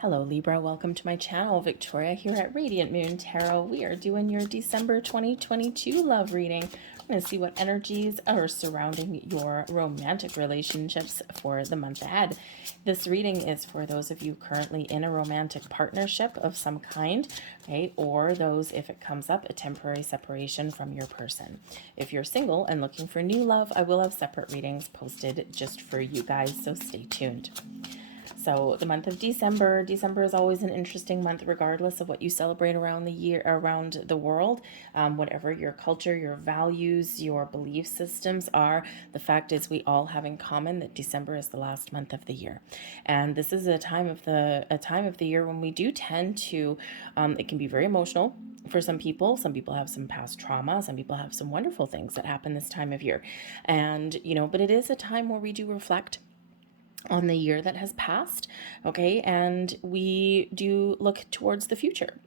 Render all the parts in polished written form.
Hello Libra, welcome to my channel. Victoria here at Radiant Moon Tarot. We are doing your December 2022 love reading. We're going to see what energies are surrounding your romantic relationships for the month ahead. This reading is for those of you currently in a romantic partnership of some kind, okay, or those, if it comes up, a temporary separation from your person. If you're single and looking for new love, I will have separate readings posted just for you guys, so stay tuned. So the month of December is always an interesting month, regardless of what you celebrate around the year, around the world, whatever your culture, your values, your belief systems are. The fact is, we all have in common that December is the last month of the year, and this is a time of the year when we do tend to. It can be very emotional for some people. Some people have some past trauma. Some people have some wonderful things that happen this time of year, and but it is a time where we do reflect on the year that has passed, okay, and we do look towards the future.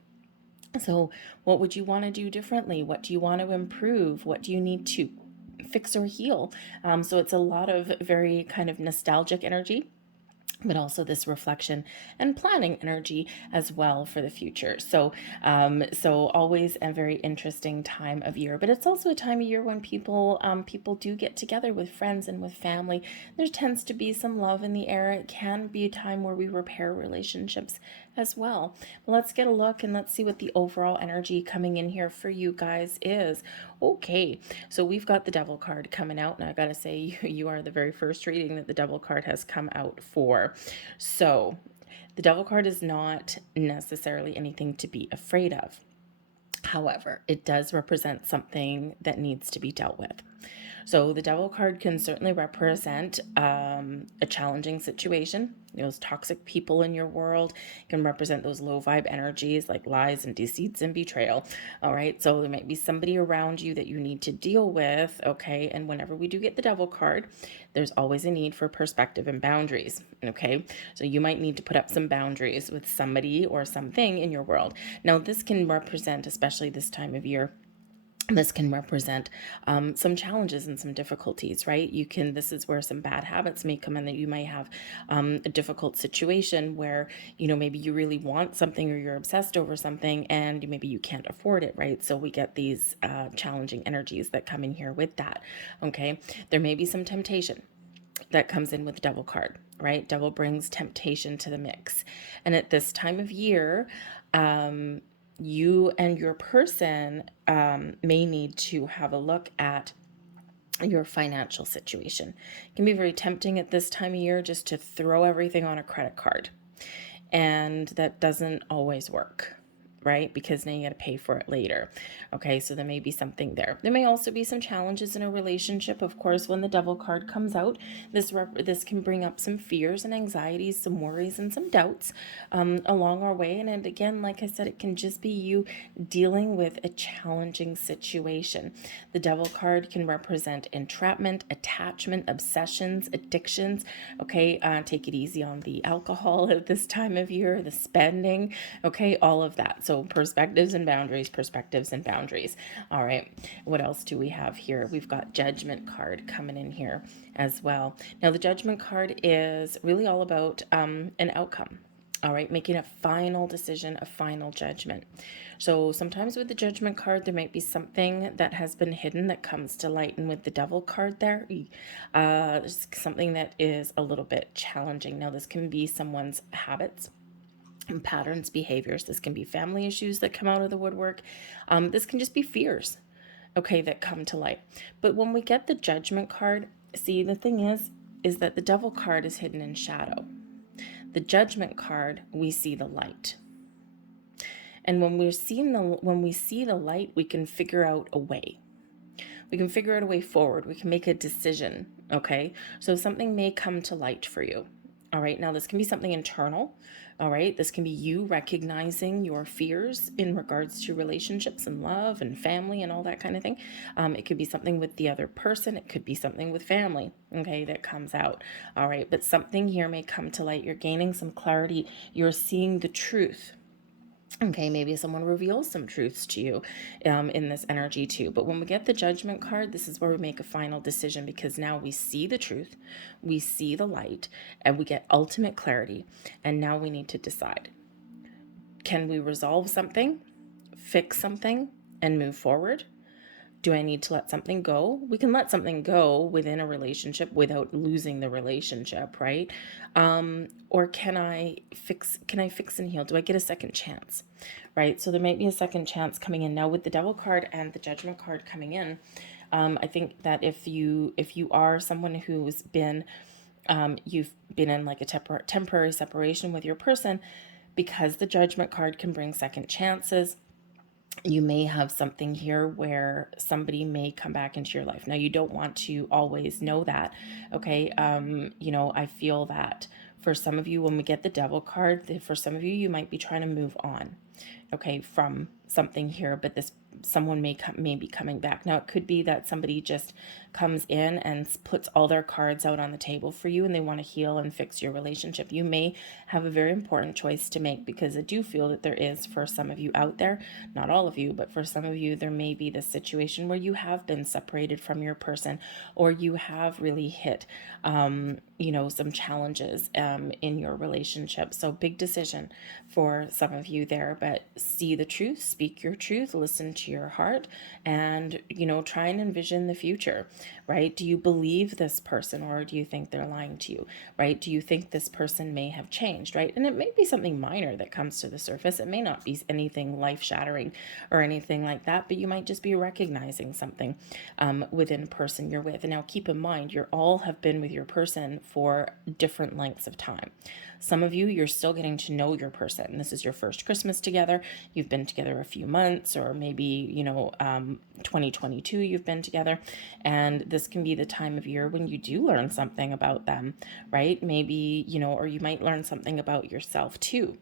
So what would you want to do differently? What do you want to improve? What do you need to fix or heal? So it's a lot of very kind of nostalgic energy, but also this reflection and planning energy as well for the future. So always a very interesting time of year, but it's also a time of year when people do get together with friends and with family. There tends to be some love in the air. It can be a time where we repair relationships as well. But let's get a look and let's see what the overall energy coming in here for you guys is. Okay, so we've got the Devil card coming out, and I gotta say, you are the very first reading that the Devil card has come out for. So the Devil card is not necessarily anything to be afraid of. However, it does represent something that needs to be dealt with. So the Devil card can certainly represent a challenging situation. Those toxic people in your world can represent those low vibe energies like lies and deceits and betrayal. All right, so there might be somebody around you that you need to deal with, okay? And whenever we do get the Devil card, there's always a need for perspective and boundaries, okay? So you might need to put up some boundaries with somebody or something in your world. Now, this can represent, especially this time of year, this can represent some challenges and some difficulties, right? This is where some bad habits may come in, that you might have a difficult situation where, maybe you really want something or you're obsessed over something and maybe you can't afford it, right? So we get these challenging energies that come in here with that, okay? There may be some temptation that comes in with the Devil card, right? Devil brings temptation to the mix. And at this time of year, you and your person may need to have a look at your financial situation. It can be very tempting at this time of year just to throw everything on a credit card, and that doesn't always work, right? Because now you got to pay for it later. Okay, so there may be something there. There may also be some challenges in a relationship. Of course, when the Devil card comes out, this can bring up some fears and anxieties, some worries and some doubts along our way. And again, like I said, it can just be you dealing with a challenging situation. The Devil card can represent entrapment, attachment, obsessions, addictions. Okay, take it easy on the alcohol at this time of year, the spending, okay, all of that. So perspectives and boundaries, perspectives and boundaries. All right, what else do we have here? We've got Judgment card coming in here as well. Now the Judgment card is really all about an outcome. All right, making a final decision, a final judgment. So sometimes with the Judgment card, there might be something that has been hidden that comes to light. And with the Devil card there, there's something that is a little bit challenging. Now this can be someone's habits and patterns, behaviors. This can be family issues that come out of the woodwork. This can just be fears, okay, that come to light. But when we get the Judgment card, see, the thing is that the Devil card is hidden in shadow. The Judgment card, we see the light. And when we see the light, we can figure out a way. We can figure out a way forward. We can make a decision, okay? So something may come to light for you. All right, now this can be something internal. All right, this can be you recognizing your fears in regards to relationships and love and family and all that kind of thing. It could be something with the other person. It could be something with family, okay, that comes out. All right, but something here may come to light. You're gaining some clarity. You're seeing the truth. Okay, maybe someone reveals some truths to you in this energy too. But when we get the Judgment card, this is where we make a final decision, because now we see the truth, we see the light, and we get ultimate clarity. And now we need to decide. Can we resolve something, fix something, and move forward? Do I need to let something go? We can let something go within a relationship without losing the relationship, right? Or can I fix and heal? Do I get a second chance? Right? So there might be a second chance coming in. Now with the Devil card and the Judgment card coming in, I think that if you are someone who's been you've been in like a temporary separation with your person, because the Judgment card can bring second chances, you may have something here where somebody may come back into your life. Now, you don't want to always know that, okay? I feel that for some of you, when we get the Devil card, for some of you, you might be trying to move on, okay, from something here, but this someone may be coming back. Now, it could be that somebody just comes in and puts all their cards out on the table for you, and they want to heal and fix your relationship. You may have a very important choice to make, because I do feel that there is, for some of you out there, not all of you, but for some of you, there may be this situation where you have been separated from your person, or you have really hit some challenges in your relationship. So big decision for some of you there, but see the truth, speak your truth, listen to your heart, and try and envision the future, right? Do you believe this person, or do you think they're lying to you, right? Do you think this person may have changed, right? And it may be something minor that comes to the surface. It may not be anything life-shattering or anything like that, but you might just be recognizing something within person you're with. And now keep in mind, you all have been with your person for different lengths of time. Some of you, you're still getting to know your person. This is your first Christmas together. You've been together a few months, or maybe, 2022 you've been together. And this can be the time of year when you do learn something about them, right? Maybe, or you might learn something about yourself too.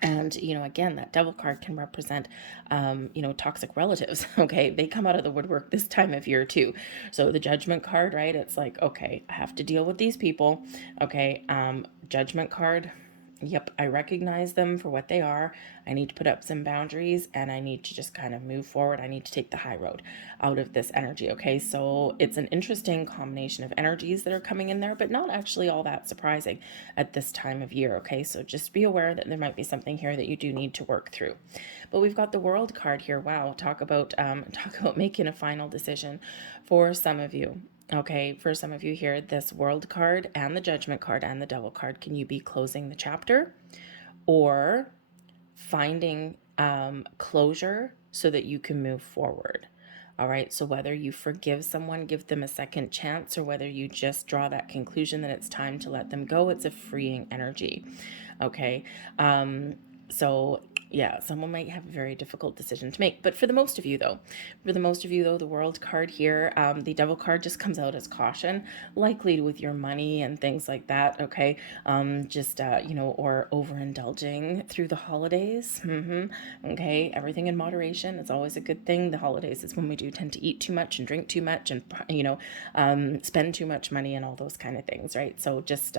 And, again, that Devil card can represent, toxic relatives. Okay. They come out of the woodwork this time of year too. So the Judgment card, right? It's like, okay, I have to deal with these people. Okay. Judgment card. Yep, I recognize them for what they are. I need to put up some boundaries, and I need to just kind of move forward. I need to take the high road out of this energy, okay? So it's an interesting combination of energies that are coming in there, but not actually all that surprising at this time of year, okay? So just be aware that there might be something here that you do need to work through. But we've got the World card here. Wow, talk about making a final decision for some of you. Okay, for some of you here, this World card and the Judgment card and the Devil card, can you be closing the chapter or finding closure so that you can move forward? All right, so whether you forgive someone, give them a second chance, or whether you just draw that conclusion that it's time to let them go, it's a freeing energy. Okay, so yeah, someone might have a very difficult decision to make. But for the most of you, though, the World card here, the Devil card just comes out as caution, likely with your money and things like that. Okay, or overindulging through the holidays. Okay, everything in moderation. It's always a good thing. The holidays is when we do tend to eat too much and drink too much, and spend too much money and all those kind of things, right? So just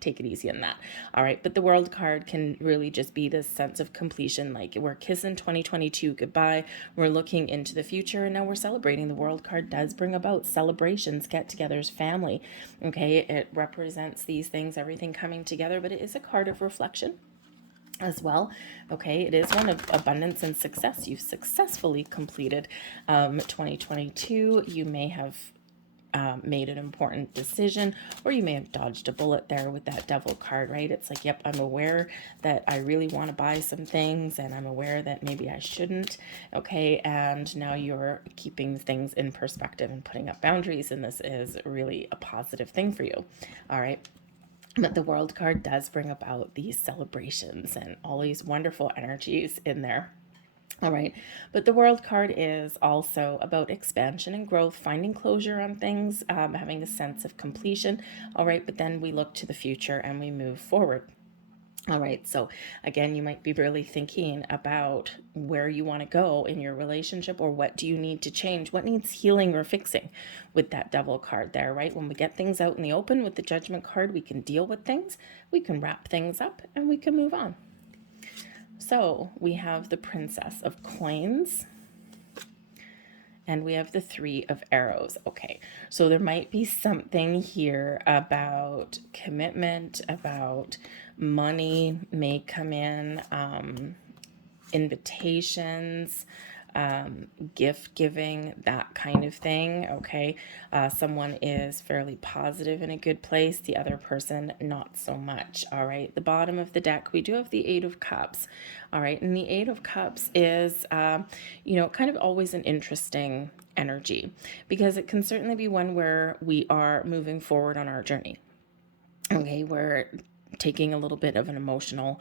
take it easy on that. All right, but the World card can really just be this sense of completion, like we're kissing 2022 goodbye, we're looking into the future, and now we're celebrating. The World card does bring about celebrations, get-togethers, family. Okay, it represents these things, everything coming together, but it is a card of reflection as well. Okay, it is one of abundance and success. You've successfully completed 2022. You may have made an important decision, or you may have dodged a bullet there with that Devil card, right? It's like, yep, I'm aware that I really want to buy some things, and I'm aware that maybe I shouldn't. Okay, and now you're keeping things in perspective and putting up boundaries, and this is really a positive thing for you. All right. But the World card does bring about these celebrations and all these wonderful energies in there. All right, but the World card is also about expansion and growth, finding closure on things, having a sense of completion. All right, but then we look to the future and we move forward. All right, so again, you might be really thinking about where you want to go in your relationship, or what do you need to change? What needs healing or fixing with that Devil card there, right? When we get things out in the open with the Judgment card, we can deal with things, we can wrap things up, and we can move on. So we have the Princess of Coins, and we have the Three of Arrows. Okay, so there might be something here about commitment, about money may come in, invitations, gift giving, that kind of thing. Okay, someone is fairly positive in a good place, the other person not so much. All right, the bottom of the deck, we do have the Eight of Cups. All right, and the Eight of Cups is, kind of always an interesting energy, because it can certainly be one where we are moving forward on our journey. Okay, we're taking a little bit of an emotional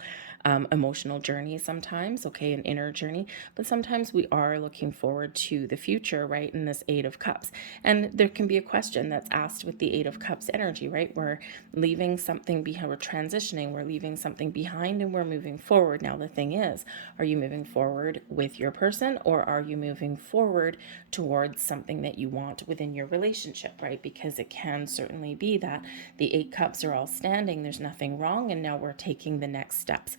journey sometimes, okay, an inner journey, but sometimes we are looking forward to the future, right, in this Eight of Cups. And there can be a question that's asked with the Eight of Cups energy, right? We're leaving something behind, we're transitioning, we're leaving something behind, and we're moving forward. Now the thing is, are you moving forward with your person, or are you moving forward towards something that you want within your relationship, right? Because it can certainly be that the Eight Cups are all standing, there's nothing wrong, and now we're taking the next steps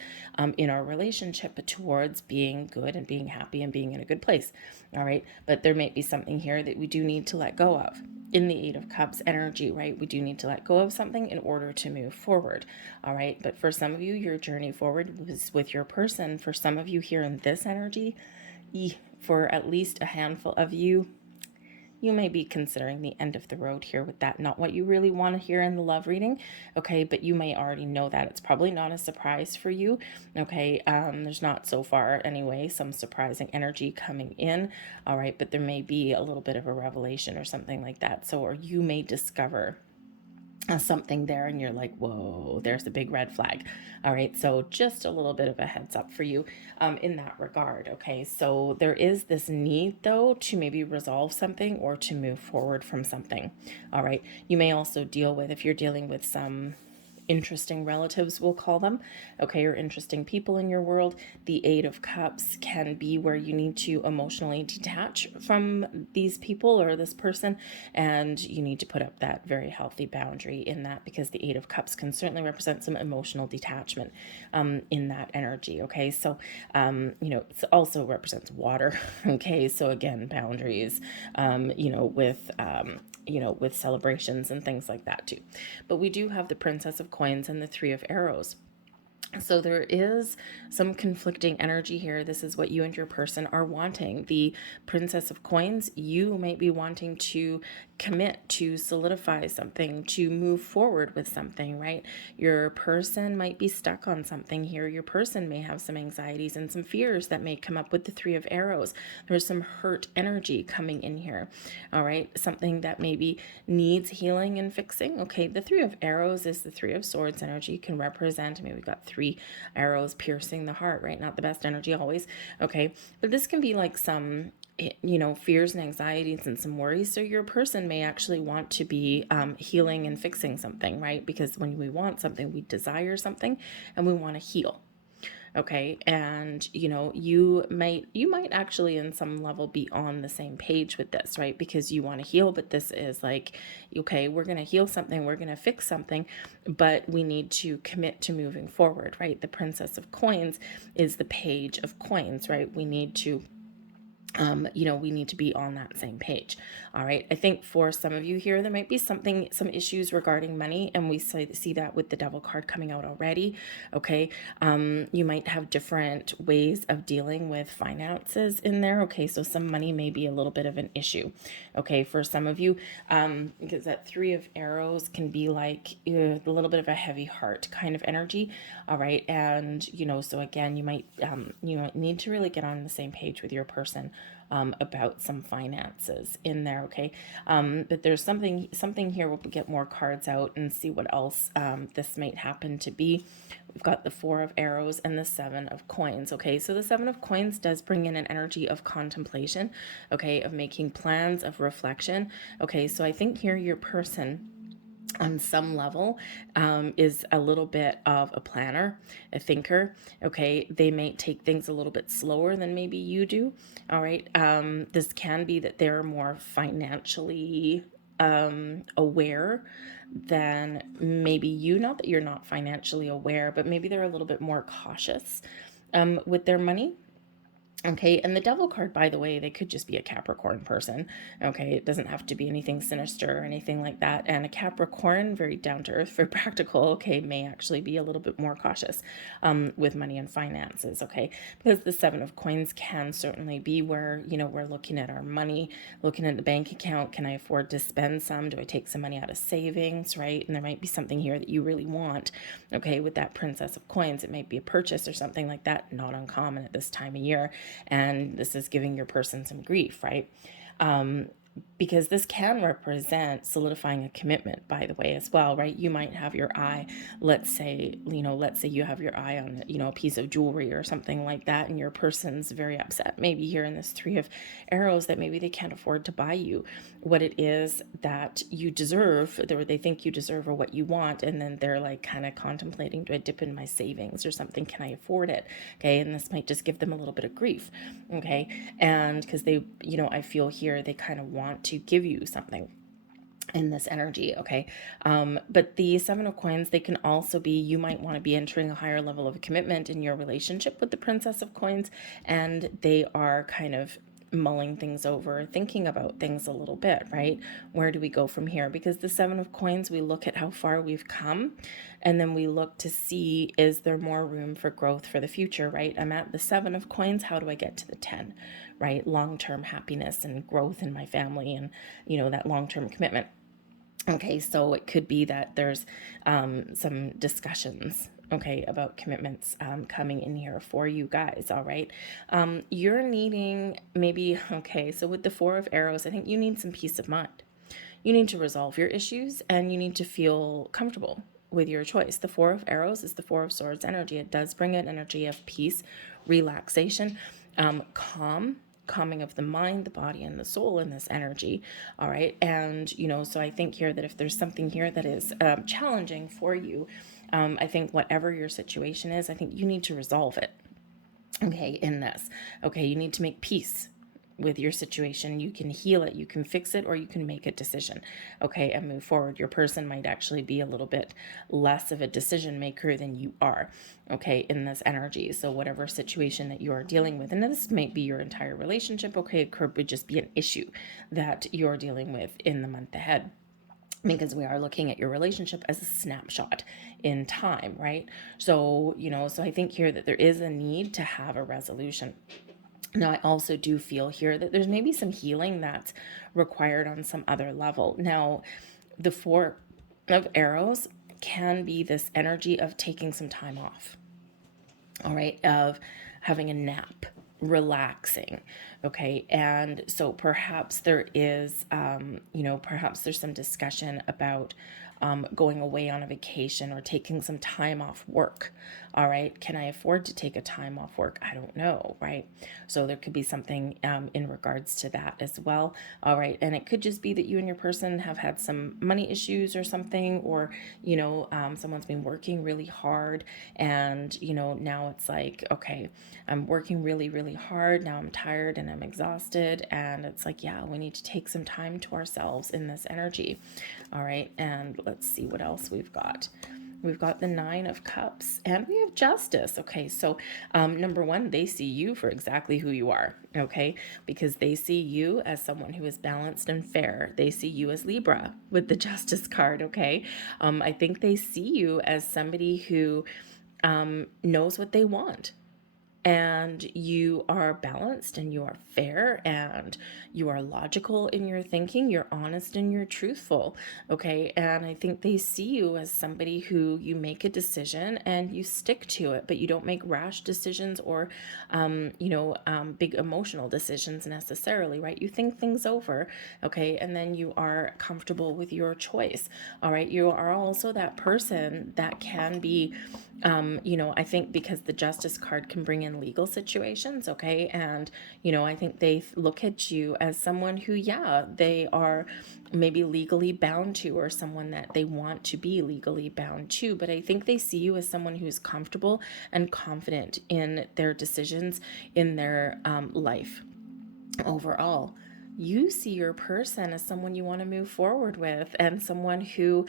in our relationship towards being good and being happy and being in a good place. All right, but there may be something here that we do need to let go of in the Eight of Cups energy, right? We do need to let go of something in order to move forward. All right, but for some of you, your journey forward was with your person. For some of you here in this energy, for at least a handful of you, you may be considering the end of the road here with that. Not what you really want to hear in the love reading, okay? But you may already know that. It's probably not a surprise for you, okay? There's not so far anyway some surprising energy coming in, all right? But there may be a little bit of a revelation or something like that. So, or you may discover something there and you're like, whoa, there's a big red flag. All right, so just a little bit of a heads up for you in that regard. Okay, so there is this need though to maybe resolve something or to move forward from something. All right, you may also deal with, if you're dealing with some interesting relatives, we'll call them, okay, or interesting people in your world, the Eight of Cups can be where you need to emotionally detach from these people or this person, and you need to put up that very healthy boundary in that, because the Eight of Cups can certainly represent some emotional detachment in that energy. Okay, so it also represents water. Okay, so again, boundaries, with celebrations and things like that too. But we do have the Princess of Coins and the Three of Arrows. So there is some conflicting energy here. This is what you and your person are wanting. The Princess of Coins, you might be wanting to commit, to solidify something, to move forward with something, right? Your person might be stuck on something here. Your person may have some anxieties and some fears that may come up with the Three of Arrows. There's some hurt energy coming in here, all right? Something that maybe needs healing and fixing. Okay, the Three of Arrows is the Three of Swords energy, can represent, maybe we've got three arrows piercing the heart, right? Not the best energy always. Okay, but this can be like some fears and anxieties and some worries. So your person may actually want to be healing and fixing something, right? Because when we want something, we desire something and we want to heal. Okay, and you might actually in some level be on the same page with this, right? Because you want to heal, but this is like, okay, we're going to heal something, we're going to fix something, but we need to commit to moving forward, right? The Princess of Coins is the Page of Coins, right? We need to we need to be on that same page. All right. I think for some of you here, there might be some issues regarding money, and we see that with the Devil card coming out already. Okay. You might have different ways of dealing with finances in there. Okay. So some money may be a little bit of an issue. Okay. For some of you, because that Three of Arrows can be like a little bit of a heavy heart kind of energy. All right. And, so again, you might need to really get on the same page with your person about some finances in there. Okay. But there's something here. We'll get more cards out and see what else this might happen to be. We've got the Four of Arrows and the Seven of Coins. Okay. So the Seven of Coins does bring in an energy of contemplation. Okay. Of making plans, of reflection. Okay. So I think here your person on some level is a little bit of a planner, a thinker. Okay, they may take things a little bit slower than maybe you do. All right, this can be that they're more financially aware than maybe you. Not that you're not financially aware, but maybe they're a little bit more cautious. with their money. Okay, and the devil card, by the way, they could just be a Capricorn person. Okay, it doesn't have to be anything sinister or anything like that. And a Capricorn, very down to earth, very practical, okay, may actually be a little bit more cautious with money and finances, okay? Because the Seven of Coins can certainly be where, we're looking at our money, looking at the bank account. Can I afford to spend some? Do I take some money out of savings, right? And there might be something here that you really want, okay? With that Princess of Coins, it might be a purchase or something like that, not uncommon at this time of year. And this is giving your person some grief, right? Because this can represent solidifying a commitment, by the way, as well, right? You might have your eye, let's say you have your eye on, a piece of jewelry or something like that, and your person's very upset, maybe here in this Three of Arrows, that maybe they can't afford to buy you what it is that you deserve, or they think you deserve, or what you want, and then they're like kind of contemplating, do I dip in my savings or something? Can I afford it? Okay, and this might just give them a little bit of grief, okay? And because they, I feel here they kind of want to give you something in this energy, okay? But the Seven of Coins, they can also be, you might want to be entering a higher level of commitment in your relationship with the Princess of Coins, and they are kind of mulling things over, thinking about things a little bit, right? Where do we go from here? Because the Seven of Coins, we look at how far we've come, and then we look to see, is there more room for growth for the future, right? I'm at the Seven of Coins, how do I get to the 10, right? Long-term happiness and growth in my family, and, that long-term commitment. Okay, so it could be that there's some discussions, okay, about commitments coming in here for you guys, all right? You're needing maybe, okay, so with the Four of Arrows, I think you need some peace of mind. You need to resolve your issues, and you need to feel comfortable with your choice. The Four of Arrows is the Four of Swords energy. It does bring an energy of peace, relaxation, calming of the mind, the body, and the soul in this energy. All right. And, so I think here that if there's something here that is challenging for you, I think whatever your situation is, I think you need to resolve it. Okay. In this. Okay. You need to make peace with your situation. You can heal it, you can fix it, or you can make a decision, okay, and move forward. Your person might actually be a little bit less of a decision maker than you are, okay, in this energy. So whatever situation that you are dealing with, and this might be your entire relationship, okay, it could just be an issue that you're dealing with in the month ahead, because we are looking at your relationship as a snapshot in time, right? So, so I think here that there is a need to have a resolution. Now, I also do feel here that there's maybe some healing that's required on some other level. Now, the Four of Arrows can be this energy of taking some time off, all right, of having a nap, relaxing, okay? And so perhaps there is, perhaps there's some discussion about going away on a vacation or taking some time off work. All right. Can I afford to take a time off work? I don't know. Right. So there could be something in regards to that as well. All right. And it could just be that you and your person have had some money issues or something, or, someone's been working really hard, and, now it's like, okay, I'm working really, really hard. Now I'm tired and I'm exhausted. And it's like, yeah, we need to take some time to ourselves in this energy. All right. And let's see what else we've got. We've got the Nine of Cups, and we have Justice. Okay, so number one, they see you for exactly who you are, okay? Because they see you as someone who is balanced and fair. They see you as Libra with the Justice card, okay? I think they see you as somebody who knows what they want. And you are balanced, and you are fair, and you are logical in your thinking, you're honest and you're truthful, okay? And I think they see you as somebody who, you make a decision and you stick to it, but you don't make rash decisions or big emotional decisions necessarily, right? You think things over, okay? And then you are comfortable with your choice, all right? You are also that person that can be I think because the Justice card can bring in legal situations, okay? And, I think they look at you as someone who, yeah, they are maybe legally bound to, or someone that they want to be legally bound to. But I think they see you as someone who's comfortable and confident in their decisions in their life overall. you see your person as someone you want to move forward with, and someone who,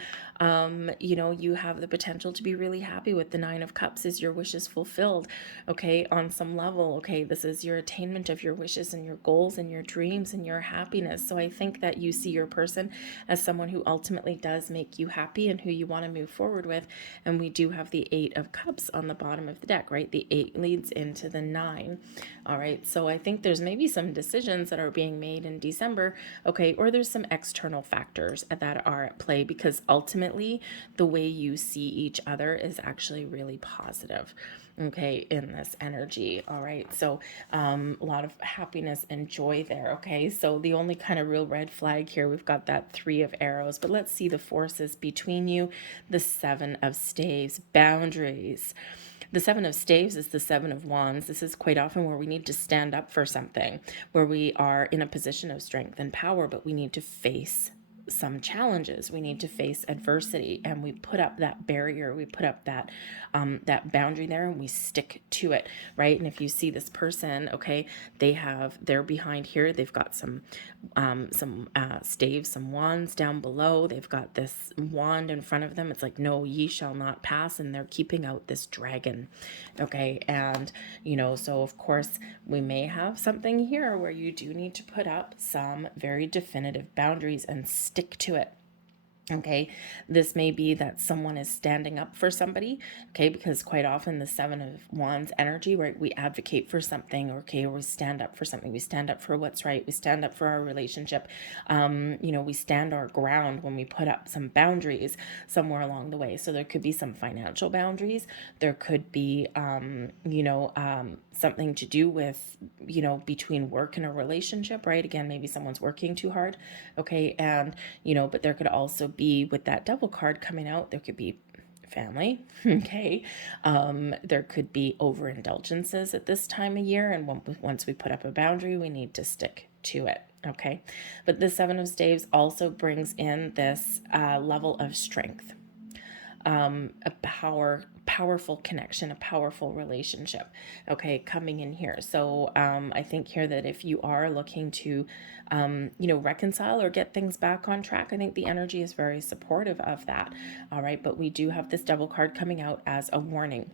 you have the potential to be really happy with. The Nine of Cups is your wishes fulfilled, okay, on some level. Okay, this is your attainment of your wishes and your goals and your dreams and your happiness. So I think that you see your person as someone who ultimately does make you happy and who you want to move forward with. And we do have the Eight of Cups on the bottom of the deck, right? The 8 leads into the 9. All right, so I think there's maybe some decisions that are being made in December, okay, or there's some external factors that are at play, because ultimately the way you see each other is actually really positive, okay, in this energy. All right, so a lot of happiness and joy there. Okay, so the only kind of real red flag here, we've got that 3 of arrows, but let's see the forces between you. The 7 of staves, boundaries. The 7 of staves is the 7 of wands. This is quite often where we need to stand up for something, where we are in a position of strength and power, but we need to face some challenges. We need to face adversity, and we put up that barrier. We put up that boundary there, and we stick to it, right? And if you see this person, okay, they're behind here. They've got some staves, some wands down below. They've got this wand in front of them. It's like, no, ye shall not pass, and they're keeping out this dragon, okay? And so of course we may have something here where you do need to put up some very definitive boundaries and stick to it. Okay, this may be that someone is standing up for somebody, okay, because quite often the 7 of wands energy, right, we advocate for something, okay, or we stand up for something, we stand up for what's right, we stand up for our relationship, we stand our ground when we put up some boundaries somewhere along the way. So there could be some financial boundaries, there could be, something to do with, between work and a relationship, right? Again, maybe someone's working too hard, okay, and, but there could also be, with that Devil card coming out, there could be family, okay, there could be overindulgences at this time of year, and once we put up a boundary, we need to stick to it, okay? But the 7 of staves also brings in this level of strength, a powerful connection, a powerful relationship, okay, coming in here. So I think here that if you are looking to reconcile or get things back on track, I think the energy is very supportive of that. All right, but we do have this Devil card coming out as a warning,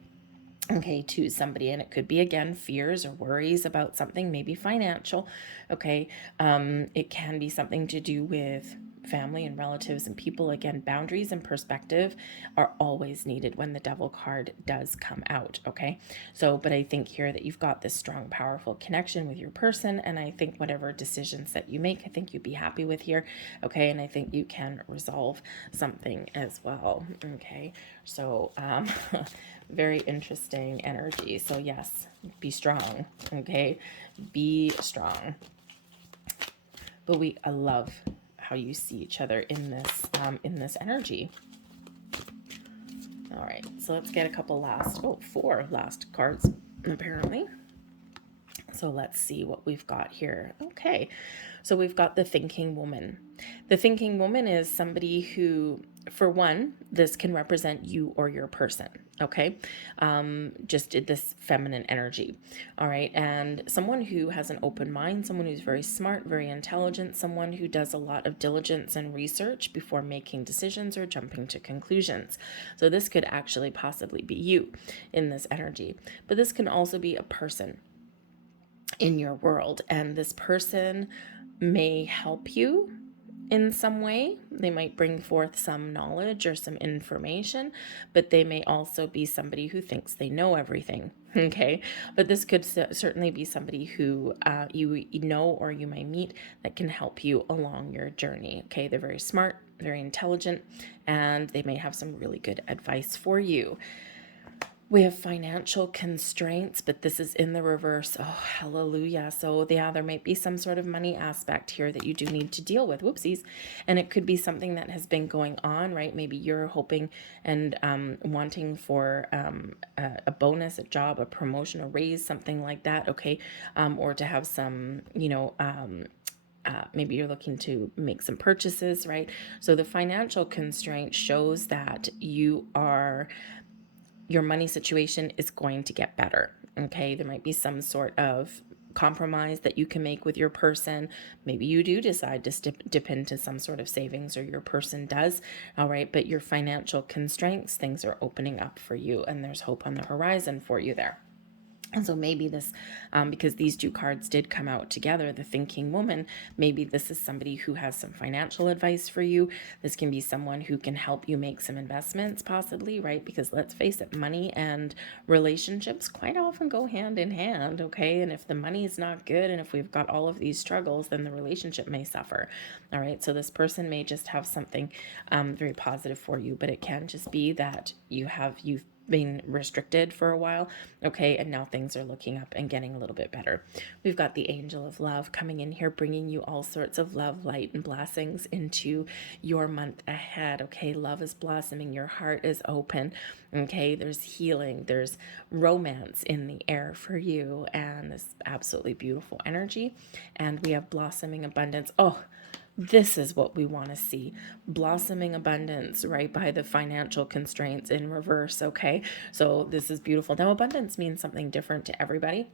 okay, to somebody, and it could be, again, fears or worries about something, maybe financial, okay. It can be something to do with family and relatives and people. Again, boundaries and perspective are always needed when the Devil card does come out, okay? So, but I think here that you've got this strong, powerful connection with your person, and I think whatever decisions that you make, I think you'd be happy with here, okay? And I think you can resolve something as well, okay? So, very interesting energy. So yes, be strong, okay? Be strong. But I love how you see each other in this energy. All right, so let's get a couple four last cards apparently. So let's see what we've got here. Okay, so we've got the thinking woman. The thinking woman is somebody who, for one, this can represent you or your person, okay? Just this feminine energy, all right? And someone who has an open mind, someone who's very smart, very intelligent, someone who does a lot of diligence and research before making decisions or jumping to conclusions. So this could actually possibly be you in this energy, but this can also be a person in your world, and this person may help you in some way. They might bring forth some knowledge or some information, but they may also be somebody who thinks they know everything, okay? But this could certainly be somebody who you know or you may meet that can help you along your journey, okay? They're very smart, very intelligent, and they may have some really good advice for you. We have financial constraints, but this is in the reverse. Oh, hallelujah. So yeah, there might be some sort of money aspect here that you do need to deal with. Whoopsies. And it could be something that has been going on, right? Maybe you're hoping and wanting for a bonus, a job, a promotion, a raise, something like that, okay? Or to have some, maybe you're looking to make some purchases, right? So the financial constraint shows that your money situation is going to get better, okay? There might be some sort of compromise that you can make with your person. Maybe you do decide to dip into some sort of savings, or your person does. All right. But your financial constraints, things are opening up for you, and there's hope on the horizon for you there. And so maybe this, because these two cards did come out together, the thinking woman, maybe this is somebody who has some financial advice for you. This can be someone who can help you make some investments possibly, right? Because let's face it, money and relationships quite often go hand in hand, okay? And if the money is not good, and if we've got all of these struggles, then the relationship may suffer, all right? So this person may just have something very positive for you, but it can just be that you've been restricted for a while, okay, and now things are looking up and getting a little bit better. We've got the angel of love coming in here, bringing you all sorts of love, light, and blessings into your month ahead, okay? Love is blossoming, your heart is open, okay? There's healing, there's romance in the air for you, and this absolutely beautiful energy. And we have blossoming abundance. Oh, this is what we want to see. Blossoming abundance, right, by the financial constraints in reverse, okay? So this is beautiful. Now, abundance means something different to everybody.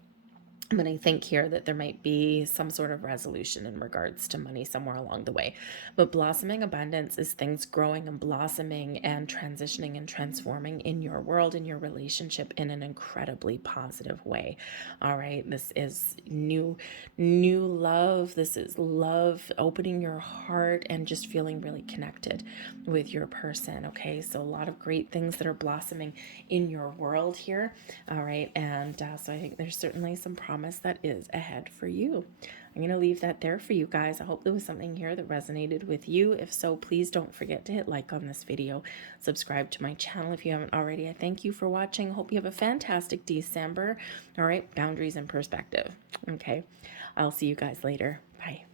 But I think here that there might be some sort of resolution in regards to money somewhere along the way. But blossoming abundance is things growing and blossoming and transitioning and transforming in your world, in your relationship, in an incredibly positive way. All right. This is new love. This is love, opening your heart and just feeling really connected with your person. Okay. So a lot of great things that are blossoming in your world here. All right. And so I think there's certainly some promise that is ahead for you. I'm going to leave that there for you guys. I hope there was something here that resonated with you. If so, please don't forget to hit like on this video. Subscribe to my channel if you haven't already. I thank you for watching. Hope you have a fantastic December. All right, boundaries and perspective. Okay, I'll see you guys later. Bye.